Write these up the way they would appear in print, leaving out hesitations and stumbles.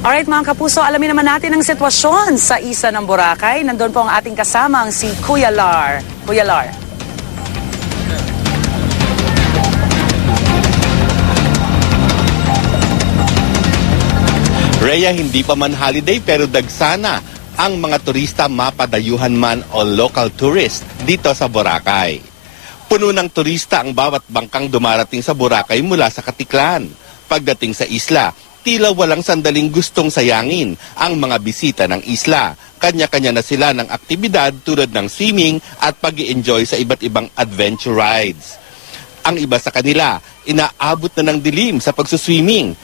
Alright mga kapuso, alamin naman natin ang sitwasyon sa isa ng Boracay. Nandun po ang ating kasamang si Kuya Lar. Kuya Lar. Rhea, hindi pa man holiday pero dagsana ang mga turista mapadayuhan man o local tourist dito sa Boracay. Puno ng turista ang bawat bangkang dumarating sa Boracay mula sa Katiklan. Pagdating sa isla, tila walang sandaling gustong sayangin ang mga bisita ng isla. Kanya-kanya na sila ng aktibidad tulad ng swimming at pag-i-enjoy sa iba't ibang adventure rides. Ang iba sa kanila, inaabot na ng dilim sa pagsuswimming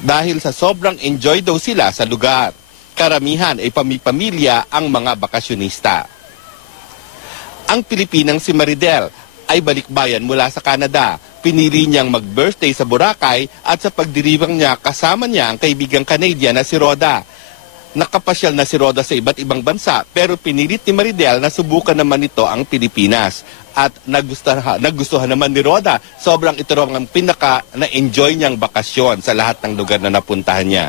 dahil sa sobrang enjoy daw sila sa lugar. Karamihan ay pamilya ang mga bakasyonista. Ang Pilipinang si Maridel ay balikbayan mula sa Canada. Pinili niyang mag-birthday sa Boracay at sa pagdiriwang niya kasama niya ang kaibigang Canadian na si Roda. Nakapasyal na si Roda sa iba't ibang bansa pero pinilit ni Maridel na subukan naman ito ang Pilipinas. At nagustuhan naman ni Roda. Sobrang ito raw ang pinaka na-enjoy niyang bakasyon sa lahat ng lugar na napuntahan niya.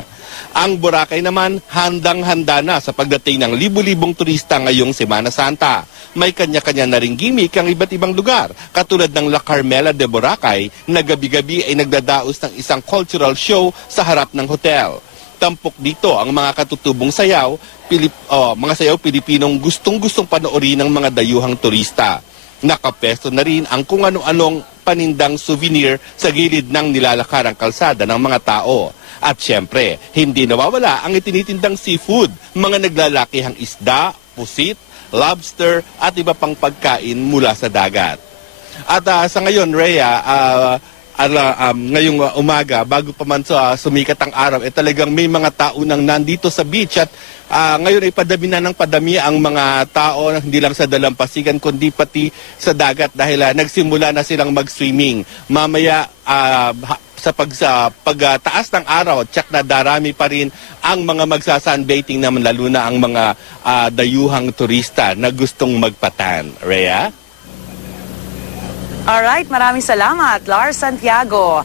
Ang Boracay naman handang-handa na sa pagdating ng libu-libong turista ngayong Semana Santa. May kanya-kanya na ring gimmick ang iba't ibang lugar, katulad ng La Carmela de Boracay na gabi-gabi ay nagdadaos ng isang cultural show sa harap ng hotel. Tampok dito ang mga katutubong sayaw, mga sayaw Pilipinong gustong-gustong panoorin ng mga dayuhang turista. Nakapesto na rin ang kung ano-anong panindang souvenir sa gilid ng nilalakarang kalsada ng mga tao. At syempre, hindi nawawala ang itinitindang seafood, mga naglalakihang isda, pusit, lobster at iba pang pagkain mula sa dagat. At sa ngayon, Rhea, ngayong umaga, bago pa man sumikat ang araw, talagang may mga tao nang nandito sa beach at ngayon ay padami na ng padami ang mga tao, hindi lang sa dalampasigan kundi pati sa dagat dahil nagsimula na silang mag-swimming. Mamaya sa pagtaas ng araw, tsak na darami pa rin ang mga magsasunbathing naman, lalo na ang mga dayuhang turista na gustong magpatan. Rhea? Alright, maraming salamat, Lars Santiago.